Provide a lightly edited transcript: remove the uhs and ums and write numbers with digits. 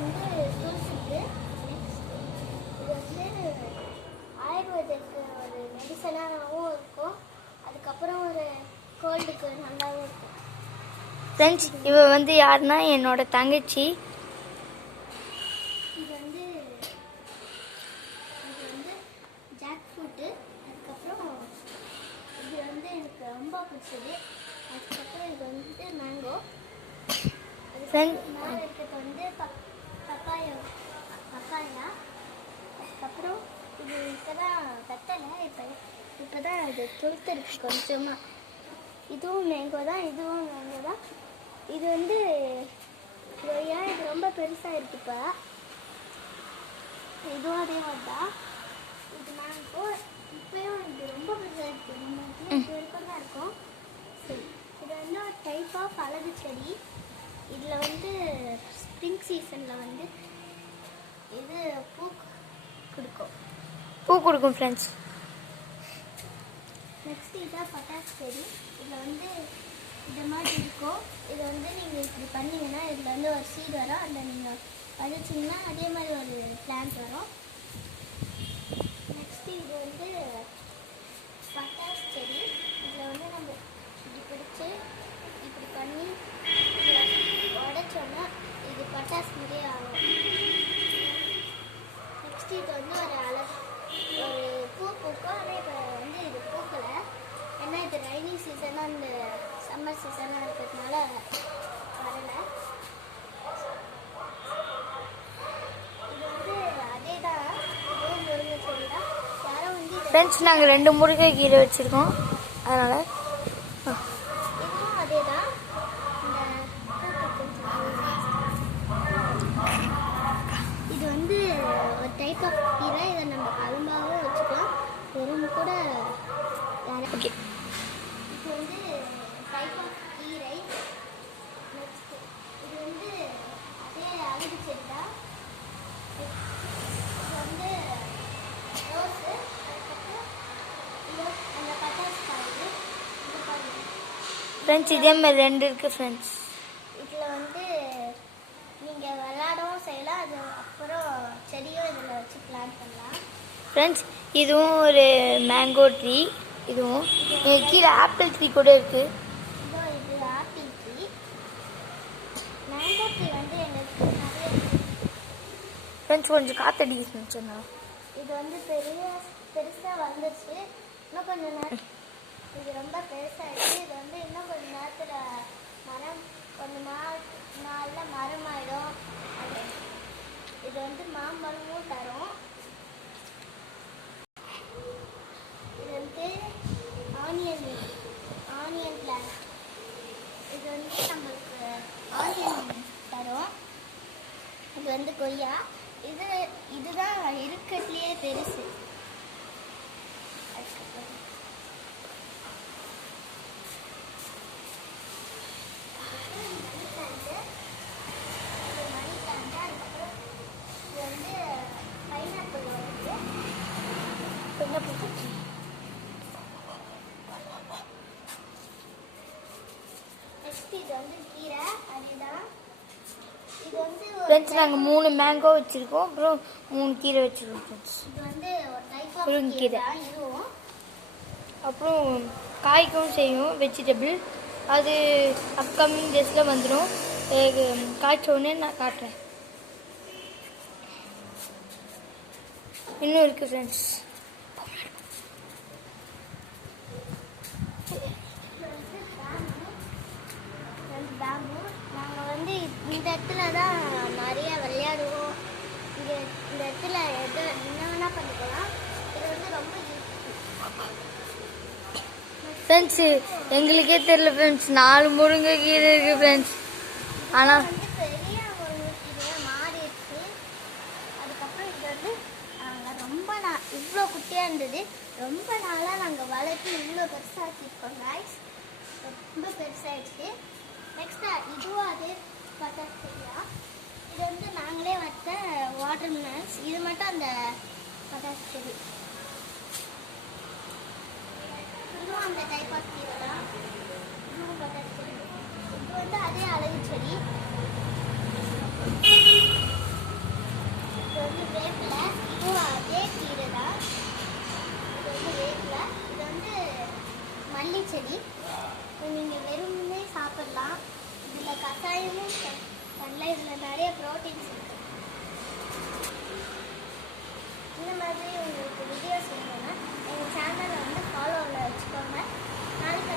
வந்து துளசிக்கு. இது வந்து ஆயுர்வேதத்துக்கு ஒரு மெடிசனாகவும் இருக்கும். அதுக்கப்புறம் ஒரு கோல்டுக்கு நல்லாவும் இருக்கும். ஃப்ரெண்ட்ஸ், இவ வந்து யாருன்னா என்னோட தங்கச்சி. இது வந்து ஜாக் ஃப்ரூட்டு. அதுக்கப்புறம் இது வந்து எனக்கு ரொம்ப பிடிச்சது. அதுக்கப்புறம் இது வந்து மேங்கோ. மேலே இருக்கிறது வந்து பப்பாயா. அதுக்கப்புறம் இது இப்போ தான் கத்தலை, இப்போ தான் இது துளுத்துருக்கு கொஞ்சமாக. இதுவும் மேங்கோ தான், இதுவும் மேங்கோ தான். இது வந்து கொய்யா. இது ரொம்ப பெருசாக இருக்கு. இப்போ இதுவும் அதே மாதிரி தான். இது மேங்கோ. இப்போயும் இது ரொம்ப பெருசாக இருக்குது. நம்ம இது வரைக்கும் தான் இருக்கும். சரி, இது வந்து ஒரு டைப் ஆஃப் அழகு செடி. இதில் வந்து ஸ்ப்ரிங் சீசனில் வந்து இது பூ கொடுக்கும் ஃப்ரெண்ட்ஸ். நெக்ஸ்ட் இதான் பட்டாசு செடி. இதில் வந்து இந்த மாதிரி இருக்கும். இதை வந்து நீங்கள் இப்படி பண்ணிங்கன்னா இதில் வந்து ஒரு சீடு வரும். அதில் நீங்கள் பதிச்சிங்கன்னா அதே மாதிரி ஒரு பிளான்ட் வரும். நெக்ஸ்ட் இது வந்து பட்டாசு செடி. இதில் வந்து நம்ம இப்படி பிடிச்சி இப்படி பண்ணி உடைச்சோன்னா இது பட்டாசு மாதிரியே ஆகும். நெக்ஸ்ட் இது வந்து ஒரு பூ பூக்கும். ஆனால் இப்போ வந்து இது பூக்கலை. ஏன்னா இது ரைனி சீசனாக அந்த சம்மர் சீசனாக இருக்கிறதுனால வரலை. இது வந்து அதே தான், இதுவும் முருங்கை செடி தான். யாரும் வந்து ஃப்ரெண்ட்ஸ், நாங்கள் 2 முருங்கை கீரை வச்சுருக்கோம். அதனால் இதுவும் அதே தான். இது வந்து ஒரு டைப் ஆஃப் கீரை. இதை நம்ம குழம்பாகவும் வச்சுக்கலாம், வெறும் கூட. ஓகே, இது வந்து டைப் ஆஃப் கீரை. நெக்ஸ்ட் இது வந்து அதே அழகு செடி தான். இது வந்து ரோஸு. அதுக்கப்புறம் இது அந்த பட்டாசு காயுது. இது பாருங்க ஃப்ரெண்ட்ஸ், இதே மாதிரி 2 இருக்குது ஃப்ரெண்ட்ஸ். இதில் வந்து நீங்கள் விளையாடவும் செய்யலாம். அது அப்புறம் செடியும் இதில் வச்சு பிளான் பண்ணலாம். ஃப்ரெண்ட்ஸ், இதுவும் ஒரு மேங்கோ ட்ரீ. இதுவும் கீழே ஆப்பிள் ட்ரீ கூட இருக்குது. இது ஆப்பிள் ட்ரீ. மேங்கோ ட்ரீ வந்து எங்களுக்கு நிறைய. ஃப்ரெண்ட்ஸ், கொஞ்சம் காற்றடிக்குதுன்னு சொன்னா. இது வந்து பெருசாக வந்துச்சு. இன்னும் கொஞ்சம் நேரம் இது ரொம்ப பெருசாகிடுச்சு. இது வந்து இன்னும் கொஞ்சம் நேரத்தில் மரம் கொஞ்சம் நாளில் மரமாயிடும். இது வந்து மாம்பழமும் தரும். இது வந்து ஆனியன் பிளான்ட். இது வந்து நம்மளுக்கு ஆனியன் தரும். இது வந்து கொய்யா. இதுதான் இருக்கிறதுலையே பெருசு. ஃப்ரெண்ட்ஸ், நாங்கள் 3 மேங்கோ வச்சுருக்கோம். அப்புறம் 3 கீரை வச்சுருக்கோம் ஃப்ரெண்ட்ஸ். இது வந்து ஒரு டைப் ஆஃப் முருங்கீரை. இதுவும் அப்புறம் காய்க்கவும் செய்யும் வெஜிடபிள். அது அப்கமிங் டேஸில் வந்துடும். காய்ச்ச உடனே நான் காட்டுறேன். இன்னும் இருக்குது ஃப்ரெண்ட்ஸ். பேம்பு. நாங்கள் வந்து இந்த இடத்துல தான் நிறைய விளையாடுவோம். இந்த இடத்துல என்ன வேணால் பண்ணிக்கலாம். இது வந்து ரொம்ப ஃப்ரெண்ட்ஸு, எங்களுக்கே தெரியல ஃப்ரெண்ட்ஸ், 4 முருங்கை கீரை இருக்குது ஃப்ரெண்ட்ஸ். ஆனால் வந்து பெரிய முருங்கைக்கீரையாக மாறிடுச்சு. அதுக்கப்புறம் இது வந்து ரொம்ப இவ்வளோ குட்டியாக இருந்தது. ரொம்ப நாளாக நாங்கள் வளர்த்து இவ்வளோ பெருசாகிருக்கோம் காய்ஸ். ரொம்ப பெருசாகிடுச்சு. நெக்ஸ்ட்டு இதுவும் அதே பட்டாசு செடியா. இது வந்து நாங்களே வச்ச வாட்டர் மிலன்ஸ். இது மட்டும் அந்த பட்டாசு செடி. இதுவும் அந்த டைப் ஆஃப் கீரை தான். இதுவும் பட்டாசு செடி. இது வந்து அதே அழகு செடி. நிறைய ப்ரோட்டீன்ஸ் இருக்கு. இந்த மாதிரி உங்களுக்கு வீடியோஸ் வேணும்னா எங்கள் சேனலை வந்து ஃபாலோவில் வச்சுக்கோங்க. நாளைக்கு